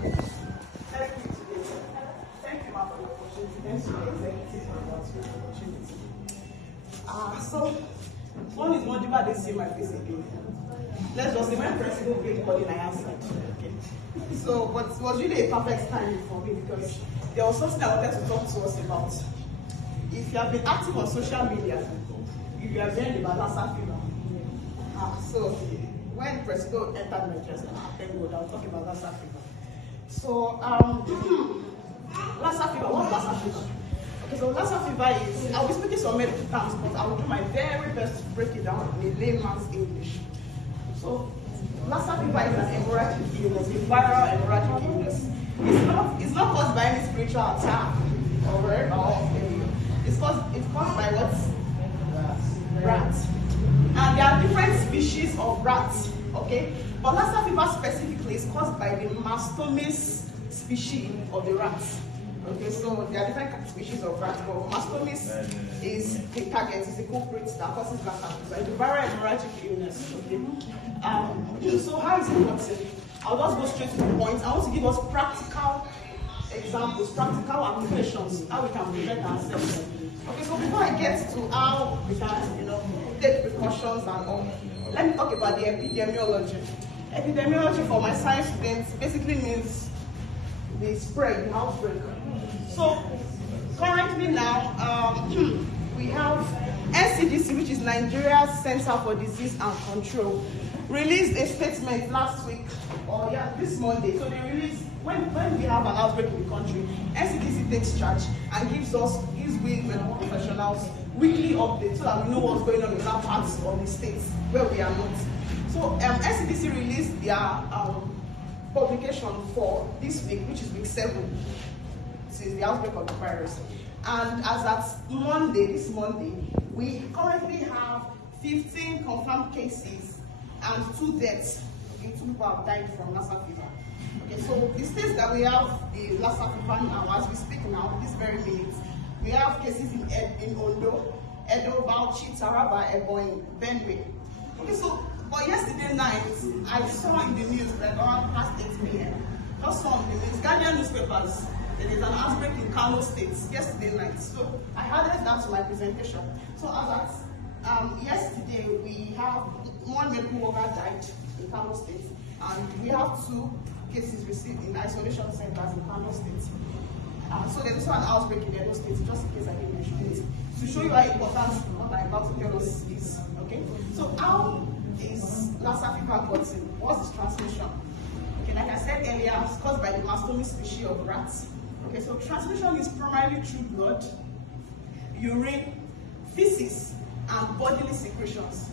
Thank you, for the opportunity. Thanks to the executive for the opportunity. So, one is one I didn't see my face again. Let's just say when President Green called in, I answered. Okay. So, but it was really a perfect time for me because there was something I wanted to talk to us about. If you have been active on social media, you have heard about Lassa fever. So, when President entered my chest, thank God, I was talking about Lassa fever. So, Lassa fever, what's Lassa fever? Okay, so Lassa fever is, I'll be speaking some medical terms, but I will do my very best to break it down in a layman's English. So, Lassa fever is an hemorrhagic illness, a viral hemorrhagic illness. It's not caused by any spiritual attack or failure. It's caused by what? Rats. And there are different species of rats, okay? But Lassa fever specifically is caused by the mastomys species of the rats. Okay, so there are different species of rats, but mastomys is the target, is the culprit that causes Lassa fever. It's a viral hemorrhagic illness, okay? So how is it working? I'll just go straight to the point. I want to give us practical examples, practical applications, how we can prevent ourselves. Okay, so before I get to how we can, take precautions and all, let me talk about the epidemiology. Epidemiology for my science students basically means the spread, the outbreak. So currently now, we have NCDC, which is Nigeria's Center for Disease and Control, released a statement last week, or this Monday. So they released, when we have an outbreak in the country, NCDC takes charge and gives we medical professionals weekly updates so that we know what's going on in other parts of the states where we are not. So NCDC released their publication for this week, which is week 7, since the outbreak of the virus. And as at this Monday, we currently have 15 confirmed cases and 2 deaths. Okay, 2 people have died from Lassa fever. Okay, so the states that we have the Lassa fever now, as we speak now, this very minute, we have cases in Ondo, Edo, Bauchi, Taraba, Ebonyi, Benue. Okay, so, but yesterday night, I saw in the news, like around past 8 p.m., just saw in the news, Ghanaian newspapers, there is an outbreak in Kano State yesterday night. So I added that to my presentation. So as at yesterday, we have 1 medical worker died in Kano State, and we have 2 cases received in isolation centers in Kano State. So there's also an outbreak in Edo State, just in case I didn't mention it, to show you how important what I'm about to tell us is. Okay, so how is Lassa fever causing? What's its transmission? Okay, like I said earlier, it's caused by the mastomys species of rats. Okay, so transmission is primarily through blood, urine, feces, and bodily secretions.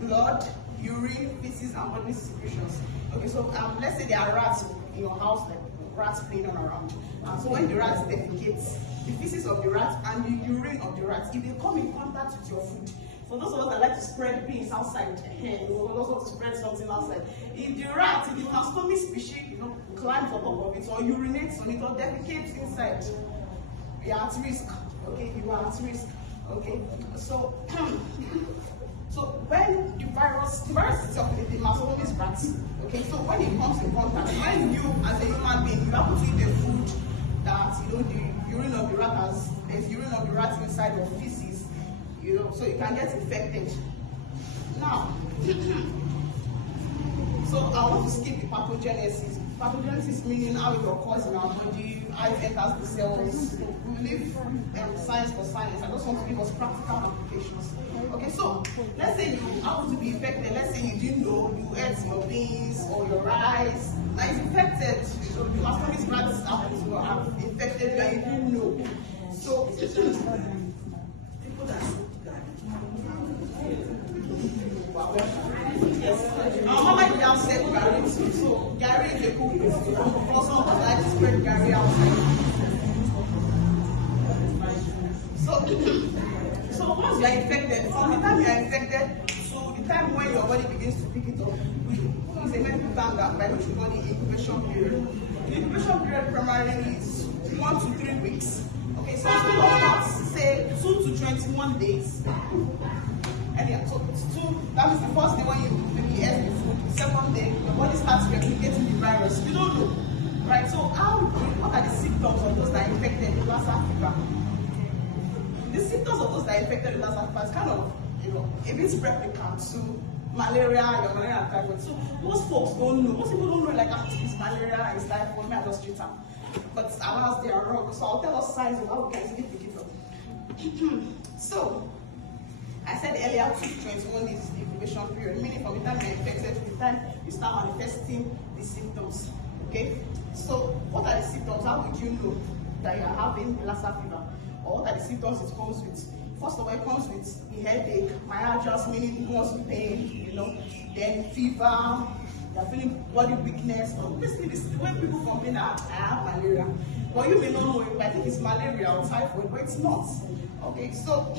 Blood, urine, feces, and bodily secretions. Okay, so let's say there are rats in your house, like rats playing on around. So when the rats defecate, the feces of the rat and the urine of the rat, if they come in contact with your food, so those of us that like to spread things outside, those want to spread something outside. If the rat, if the mastomys species, climbs on top of it or urinates on it or defecates inside, you are at risk. Okay, you are at risk. Okay, so so when the virus itself is the mastomys rats. Okay, so when it comes in contact, when you as a human being, you happen to eat a food that the urine of the rat there's urine of the rat inside your feces, so you can get infected. Now, so I want to skip the pathogenesis. Pathogenesis meaning how it occurs in our body, how it enters the cells. We leave science for science. I just want to give us practical applications. Okay, so let's say you happen to be infected. Let's say you didn't know, you ate your beans or your rice. Now it's infected. So the mastomys rats happen to have infected you and you didn't know. So people that yes. Our mama is downstairs Gary too. So Gary is a cook. Also, I like to spread Gary outside. So once you are infected, from the time you are infected to the time when your body begins to pick it up, it's a medical term by which we call the incubation period. The incubation period primarily is 1 to 3 weeks. Okay, so some of us say 2 to 21 days. And yeah, so that means the first day when you maybe eat the food, the second day your body starts replicating the virus. You don't know. Right, so what are the symptoms of those that are infected with Lassa fever? The symptoms of those that are infected with Lassa fever is kind of, a bit replicant to malaria, your malaria and typhoid. So most folks don't know. Most people don't know, like, it's malaria, it's typhoid, may I just treat them. But alas, they are wrong. So I'll tell us signs of how we can easily pick it up. So, I said earlier, 2 to 21 is the incubation period, meaning from the time you're infected to the time you start manifesting the symptoms. Okay? So, what are the symptoms? How would you know that you're having Lassa fever? Or what are the symptoms it comes with? First of all, it comes with a headache, myalgia, meaning muscle pain, then fever, you're feeling body weakness. So basically, this is the way people complain that I have malaria. But you may not know it, I think it's malaria or typhoid, but it's not. Okay, so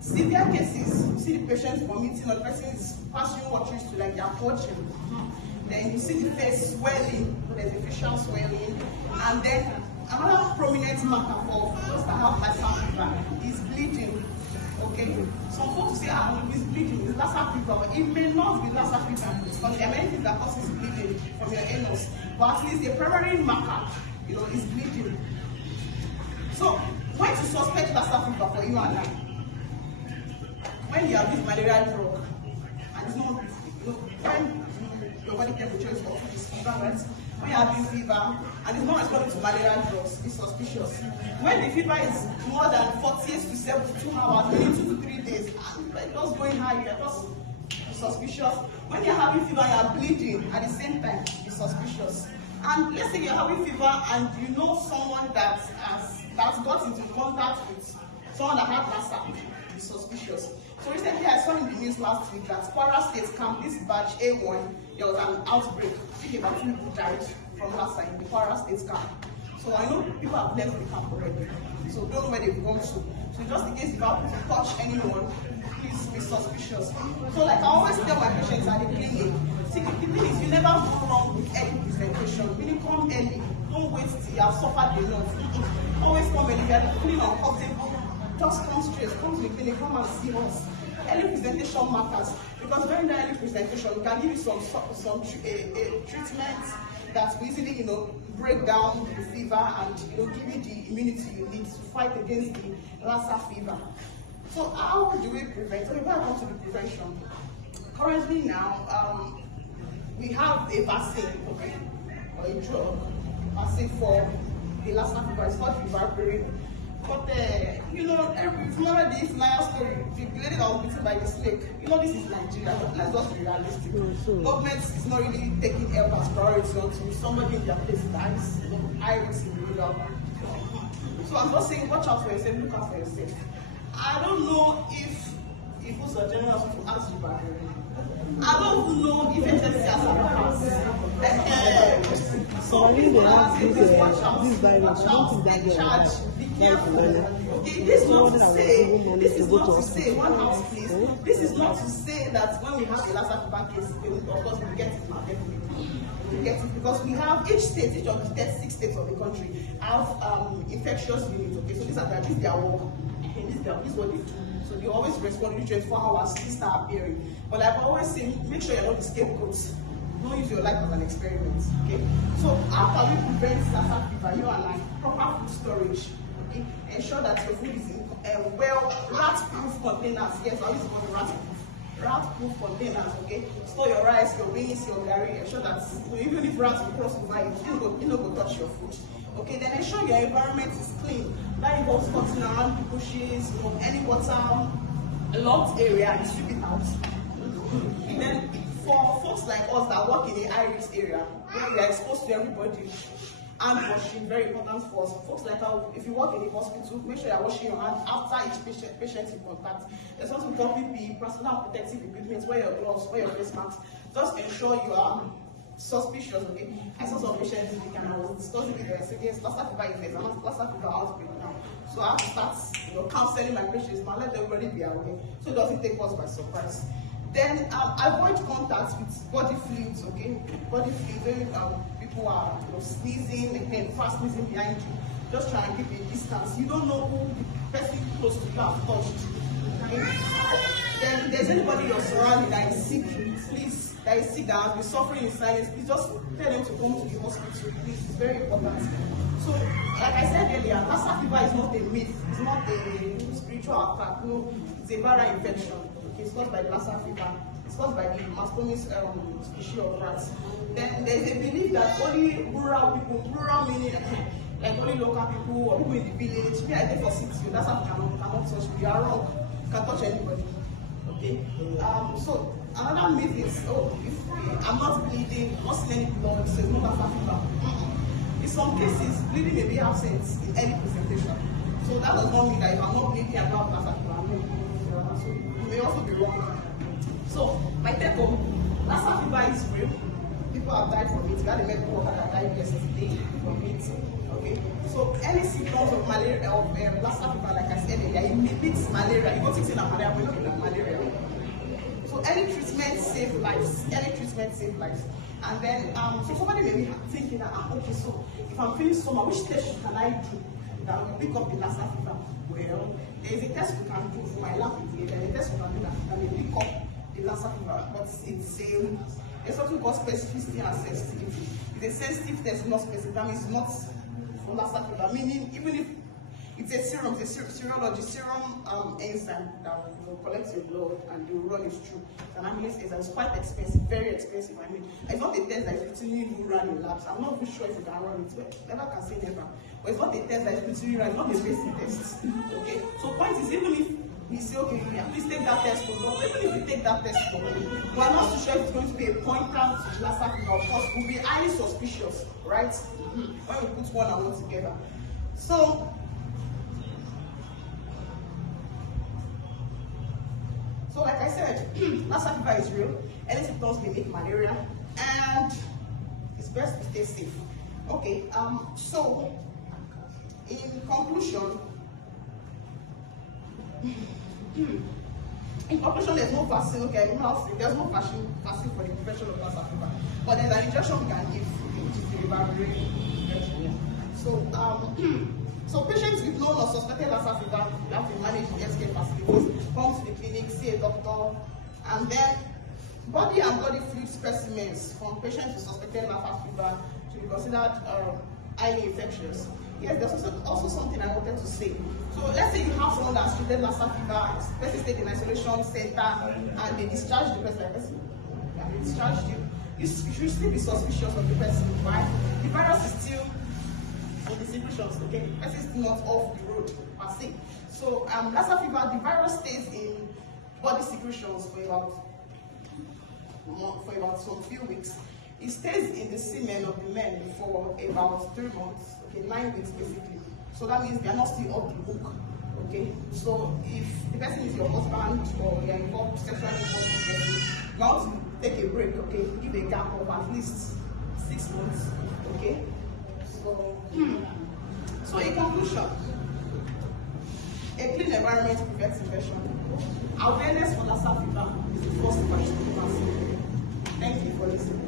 severe cases, you see the patient vomiting, or the person is passing what used to like they're purging. Then you see the face swelling, there's a facial swelling, and then another prominent marker for those that have Lassa fever is bleeding. Okay, some folks say, it's bleeding, it's Lassa fever, but it may not be Lassa fever because there are many things that causes bleeding from your anus. But at least the primary marker, is bleeding. So when to suspect Lassa fever for you and I? When you have this malaria drug, and it's not, when your body temperature is off, it's fever, right? When you have this fever, and it's not responding to malaria drugs, it's suspicious. When the fever is more than 48 to 72 hours, meaning 2 to 3 days, and it's just going high, you're just suspicious. When you're having fever, you're bleeding at the same time, it's suspicious. And let's say you're having fever and you know someone that's got into contact with someone that had Lassa, it's suspicious. So recently I saw in the news last week that Kwara State Camp, this batch A1, there was an outbreak. I think about 2 people died from Lassa in the Kwara State Camp. So I know people have left the camp already. So don't know where they've gone to. So just in case you have to touch anyone, please be suspicious. So like I always tell my patients at the clinic, see, the thing is you never go wrong with early presentation. Really come early. Don't wait till you have suffered a lot. Always come early. You are feeling uncomfortable. Just come straight, come to the clinic, come and see us. Early presentation matters because during the early presentation, we can give you some treatments that will easily, break down the fever and give you the immunity you need to fight against the Lassa fever. So how do we prevent? So if I come to the prevention, currently now we have a vaccine, okay, or a drug, vaccine for the Lassa fever. It's called ribavirin. But you remember this Nile story, the lady that was beaten by the snake. This is Nigeria, but let's just be realistic. Government is not really taking health as priority until somebody in their place dies. High risk individual. So I'm just saying, watch out for yourself, look out for yourself. I don't know if who's a general to ask you about it. I don't even know if HSC has a house. So people are saying, this virus, don't think that you're charge. Okay, this is not to say, one house please, this is not to say that when we have a Lassa fever case, of course we get it now, definitely. We get it because we have each of the 36 states of the country have infectious units. Okay, so these are their work. This is what they do. So they always respond within 24 hours, things start appearing. But like I always say, make sure you're not the scapegoat. Don't use your life as an experiment. Okay? So after we prevent Lassa fever, you and I, proper food storage. Okay? Ensure that your food is in rat-proof containers. Yes, I always call it rat-proof containers. Okay? Store your rice, your beans, your garri. Ensure that even if rats will cross over it, you don't go touch your food. Okay, then ensure your environment is clean. That involves cutting around bushes, any water, locked area, and sweep it out. And then for folks like us that work in a high-risk area, where we are exposed to everybody, hand washing, very important for us. Folks like us, if you work in a hospital, make sure you're washing your hands after each patient you contact. There's something called PPE, personal protective equipment, wear your gloves, wear your face mask. Just ensure you are suspicious, okay? I saw some patients this weekend, I was discussing with them, saying, yes, Lassa fever is there, Lassa fever outbreak now. So I have to start, counseling my patients, now let everybody be aware, so it doesn't take us by surprise. Then avoid contact with body fluids, okay? Body fluids, when people are sneezing and fast sneezing behind you, just try and keep a distance. You don't know who the person close to you have touched. Okay? Then there's anybody in your surrounding that is sick, please, that is sick, that has been suffering in silence, please just tell them to come to the hospital. Please, it's very important. So, like I said earlier, Lassa fever is not a myth, it's not a spiritual attack, no, it's a viral infection. Okay, it's caused by the Lassa fever, it's caused by the Masconis species of rats. Then there's a belief that only rural people, rural meaning like only local people or people in the village, me I think for 6 years, that's how cannot touch me. You are wrong, you can touch anybody. Okay. So another myth is, if I'm not bleeding, I'm not seeing any blood, so it's not Lassa fever. In some cases, bleeding may be absent in any presentation. So that does not mean that if I'm not bleeding about Lassa fever, I'm not. So you may also be wrong. So my take home, Lassa fever is real. People have died from it. We had a medical worker that died yesterday from it. Okay. So any symptoms of malaria of Lassa fever, like I said earlier, it mimics malaria. You don't think it's malaria, we don't have malaria. So any treatment saves lives. Any treatment saves lives. And then so somebody may be thinking that okay, so if I'm feeling somehow, which test can I do that will pick up the Lassa fever? Well, there is a test we can do for my lab today. There is a test we can do that will pick up the Lassa fever, but it's something called specificity and sensitivity. It's a sensitive test, not specific. That means not for Lassa fever. Meaning, even if it's a serum, it's a serology, serum enzyme that will collect your blood and will run it through. And I mean, it's quite expensive, very expensive. I mean, it's not a test that is routinely run in labs. I'm not even sure if you can run it well. Never can say never. But it's not a test that is routinely run, it's not a basic test. Okay. So point is, even if we say, okay, yeah, please take that test, but even if you take that test, we are not too sure if it's going to be a pointer to Lassa fever. Of course, we'll be highly suspicious, right? When we put one and one together. So like I said, Lassa fever is real. Any symptoms may make malaria, and it's best to stay safe. Okay, so in conclusion, there's no vaccine. Okay, there's no vaccine for the prevention of Lassa fever, but there's an injection we can give, which is the ribavirin injection. So patients with known or suspected Lassa fever have to manage the healthcare facilities, come to the clinic, see a doctor, and then body and body fluid specimens from patients with suspected Lassa fever should be considered highly infectious. Yes, there's also something I wanted to say. So let's say you have someone that's treated Lassa fever, the person stayed in isolation center, and they discharge the person, and they discharged you. You should still be suspicious of the person. Why? The virus is still in the secretions, okay? The person is not off the road per se. So Lassa fever, the virus stays in body secretions for about some few weeks. It stays in the semen of the men for about 3 months, okay, 9 weeks basically. So that means they are not still off the hook, okay? So if the person is your husband or you are involved sexually involved with the person, you want to take a break, okay? Give a gap of at least 6 months, okay? So in conclusion, a clean environment prevents infection. Awareness for Lassa fever is the first question to answer. Thank you for listening.